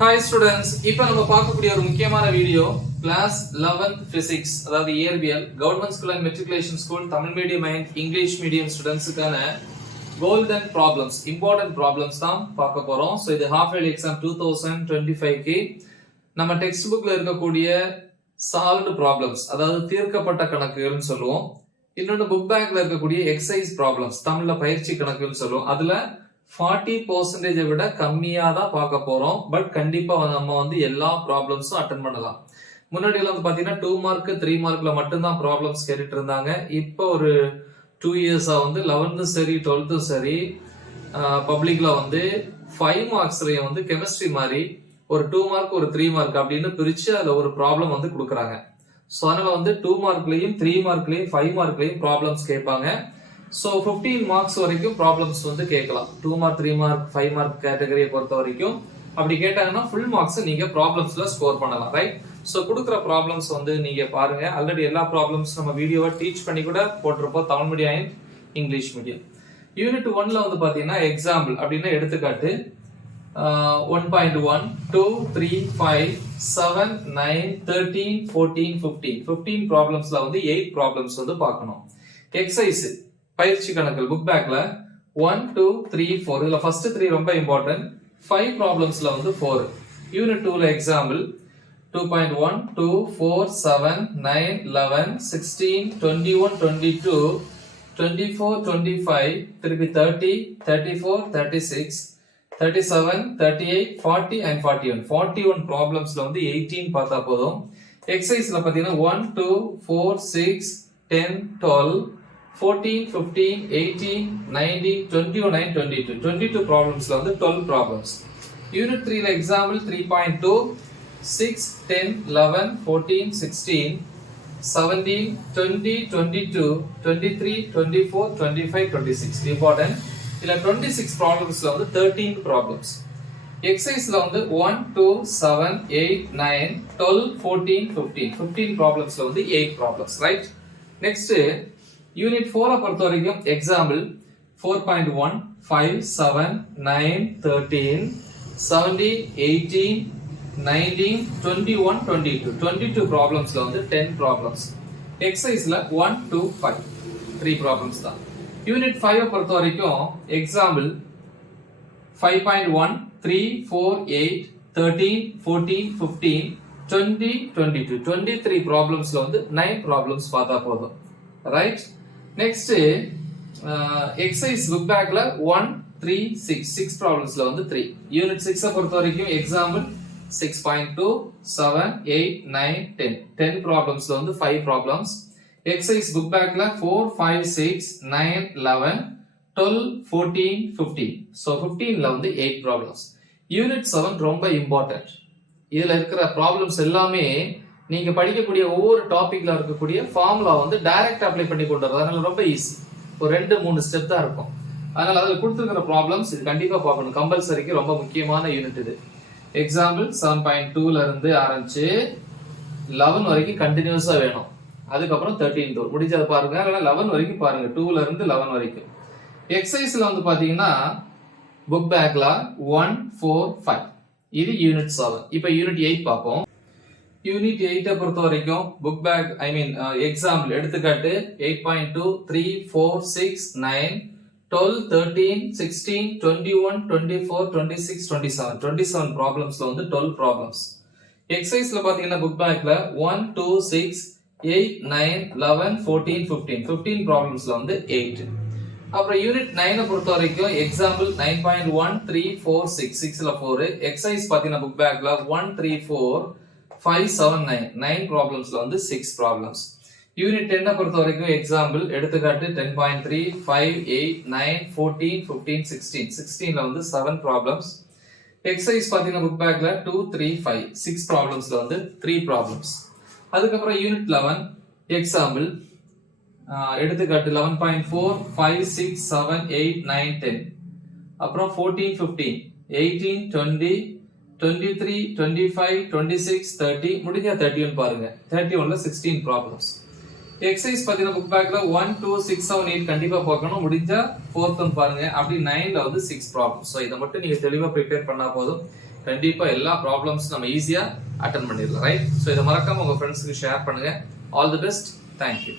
Hi students, இப்போ நம்ம பார்க்கக்கூடிய ஒரு முக்கியமான வீடியோ கிளாஸ் 11th பிசிக்ஸ், அதாவது இயற்பியல், government school and matriculation school, Tamil medium and English medium ஸ்டூடெண்ட்ஸுக்கான கோல்டன் ப்ராப்ளம்ஸ், இம்பார்ட்டன்ட் ப்ராப்ளம்ஸ் தான் பார்க்க போறோம். ஸோ இது ஹாஃப் இயர்லி எக்ஸாம் 2025க்கு நம்ம டெக்ஸ்ட் புக்ல இருக்கக்கூடிய சால்வ்டு ப்ராப்ளம்ஸ், அதாவது தீர்க்கப்பட்ட கணக்குகள்னு சொல்லுவோம். இன்னொன்று புக் பேக்ல இருக்கக்கூடிய எக்ஸசைஸ் ப்ராப்ளம்ஸ், தமிழ்ல பயிற்சி கணக்குன்னு சொல்லுவோம். அதுல 40% விட கம்மியா தான் பார்க்க போறோம். பட் கண்டிப்பா நம்ம எல்லா ப்ராப்ளம்ஸும் அட்டன் பண்ணலாம். முன்னாடி எல்லாம் பாத்தீங்கன்னா 2 மார்க் 3 மார்க்ல மட்டும்தான் ப்ராப்ளம்ஸ் கேட்டுட்டு இருந்தாங்க. இப்போ ஒரு 2 இயர்ஸா 11th சரி 12th சரி பப்ளிக்ல 5 மார்க்ஸ்லயும் கெமிஸ்ட்ரி மாதிரி ஒரு 2 மார்க் ஒரு 3 மார்க் அப்படின்னு பிரிச்சு அதுல ஒரு ப்ராப்ளம் கொடுக்குறாங்க. ஸோ அதனால 2 மார்க்லயும் 3 மார்க்லயும் 5 மார்க்லயும் ப்ராப்ளம்ஸ் கேட்பாங்க. ஸோ 15 மார்க்ஸ் வரைக்கும் ப்ராப்ளம்ஸ் கேட்கலாம். 2 மார்க் 3 மார்க் 5 மார்க் கேட்டகரியை பொறுத்த வரைக்கும் அப்படி கேட்டாங்கன்னா ஃபுல் மார்க்ஸ் நீங்க ப்ராப்ளம்ஸ்ல ஸ்கோர் பண்ணலாம், ரைட்? ஸோ கொடுக்குற ப்ராப்ளம்ஸ் நீங்க பாருங்க. ஆல்ரெடி எல்லா ப்ராப்ளம்ஸ் நம்ம வீடியோவை டீச் பண்ணி கூட போட்டிருப்போம், Tamil medium and English medium. Unit 1ல பாத்தீங்கன்னா எக்ஸாம்பிள் அப்படின்னா எடுத்துக்காட்டு 1.1 2 3 5 7 9 13 14 15 15 ப்ராப்ளம்ஸ்ல 8 ப்ராப்ளம்ஸ் பார்க்கணும். எக்ஸசைஸ் பயிற்சி கணக்குகள் புக் பேக்ல 1 2 3 4 இதுல ஃபர்ஸ்ட் 3 ரொம்ப இம்பார்ட்டன்ட். 5 ப்ராப்ளம்ஸ்ல 4. யூனிட் 2ல எக்ஸாம்பிள் 2.1 2 4 7 9 11 16 21 22 24 25 திருப்பி 30 34 36 37 38 40 and 41 ப்ராப்ளம்ஸ்ல 18 பார்த்தா போதும். எக்ஸசைஸ்ல பாத்தீங்கன்னா 1 2 4 6 10 12 14 15 18 19 21 22 22 ப்ராப்ளம்ஸ்ல 12 ப்ராப்ளம்ஸ். யூனிட் 3ல எக்ஸாம்பிள் 3.2 6 10 11 14 16 17 20 22 23 24 25 26 இம்பார்ட்டன்ட். இதுல 26 ப்ராப்ளம்ஸ்ல 13 ப்ராப்ளம்ஸ். எக்ஸசைஸ்ல 1 2 7 8 9 12 14 15 15 ப்ராப்ளம்ஸ்ல 8 ப்ராப்ளம்ஸ், ரைட்? நெக்ஸ்ட் யூனிட் 4 பொறுத்த வரைக்கும் எக்ஸாம்பிள் 4.1 5 7 9 13 17 18 19 21 22 22 ப்ராப்ளம்ஸ்ல 10 ப்ராப்ளம்ஸ். எக்ஸசைஸ்ல 1 2 5 3 ப்ராப்ளம்ஸ் தான். யூனிட் 5 பொறுத்த வரைக்கும் எக்ஸாம்பிள் 5.1 3 4 8 13 14 15 20 22 23 ப்ராப்ளம்ஸ்ல 9 ப்ராப்ளம்ஸ் பார்த்தா போதும், ரைட்? நெக்ஸ்ட் எக்ஸசைஸ் புக் பேக்ல 1 3 6 6 ப்ராப்ளம்ஸ்ல 3. யூனிட் 6 பொறுத்த வரைக்கும் எக்ஸாம்பிள் 6.2 7 8 9 10 10 ப்ராப்ளம்ஸ்ல 5 ப்ராப்ளம்ஸ். எக்ஸசைஸ் புக் பேக்ல 4 5 6 9 11 12 14 15 சோ 15ல 8 ப்ராப்ளம்ஸ். யூனிட் 7 ரொம்ப இம்பார்ட்டன்ட். இதுல இருக்கிற ப்ராப்ளம்ஸ் எல்லாமே நீங்க படிக்கக்கூடிய ஒவ்வொரு டாபிக்ல இருக்கக்கூடிய ஃபார்முலா டைரக்ட் அப்ளை பண்ணி கொண்டு வரது. அதனால ரொம்ப ஈஸி. ஒரு 2-3 ஸ்டெப் தான் இருக்கும். அதனால அதுல கொடுத்திருக்கிற ப்ராப்ளம்ஸ் இது கண்டிப்பா பார்க்கணும். கம்பல்சரிக்கு ரொம்ப முக்கியமான யூனிட் இது. எக்ஸாம்பிள் 7.2ல இருந்து ஆரம்பிச்சு 11 வரைக்கும் கண்டினியூஸா வேணும். அதுக்கப்புறம் 13 முடிஞ்சதை பாருங்க. இல்லைன்னா 11 வரைக்கும் பாருங்க. 2ல இருந்து 11 வரைக்கும். எக்ஸசைஸ்ல பாத்தீங்கன்னா புக் பேக்ல 1 4 5 இது யூனிட் 7. இப்போ யூனிட் 8 பார்ப்போம். யூனிட் 8 பொறுத்த வரைக்கும் புக் பேக் எக்ஸாம்பிள் எடுத்துக்காட்டு 8.2 3 4 6 9 12 13 16 21 24 26 27 27 ப்ராப்ளம்ஸ்ல 12 ப்ராப்ளம்ஸ். எக்ஸசைஸ்ல பாத்தீங்கன்னா புக் பேக்ல 1 2 6 8 9 11 14 15 15 ப்ராப்ளம்ஸ்ல 8. அப்புறம் யூனிட் 9 பொறுத்த வரைக்கும் எக்ஸாம்பிள் 9.1 3 4 6 6ல 4. எக்ஸசைஸ் பாத்தீங்கன்னா புக் பேக்ல 1 3 4 5 7 9 9 ப்ராப்ளம்ஸ்ல 6 ப்ராப்ளம்ஸ். யூனிட் 10 பொறுத்த வரைக்கும் எக்ஸாம்பிள் எடுத்துக்காட்டு 10.3 5 8 9 14 15 16 16ல 7 ப்ராப்ளம்ஸ். எக்ஸசைஸ் பாத்தீங்கன்னா புக் பேக்ல 2 3 5 6 ப்ராப்ளம்ஸ்ல 3 ப்ராப்ளம்ஸ். அதுக்கப்புறம் யூனிட் 11 எக்ஸாம்பிள் எடுத்துக்காட்டு 11.4 5 6 7 8 9 10 அப்புறம் 14 15 18 20 23 25 26 30 முடிஞ்சா 31 பாருங்க. 31ல 16 ப்ராப்ளம்ஸ். எக்ஸசைஸ் பாத்தீங்கன்னா புக் பேக்ல 1 2 6 7 8 கண்டிப்பா பார்க்கணும். முடிஞ்சா 4th பாருங்க. அப்படி 9ல 6 ப்ராப்ளம்ஸ். சோ இத மட்டும் நீங்க தெளிவா ப்ரிப்பேர் பண்ணா போதும். கண்டிப்பா எல்லா ப்ராப்ளம்ஸ் நம்ம ஈஸியா அட்டன் பண்ணிடலாம் ரைட். ஸோ இதை மறக்காம உங்க ஃப்ரெண்ட்ஸுக்கு ஷேர் பண்ணுங்க. All the best. தேங்க்யூ.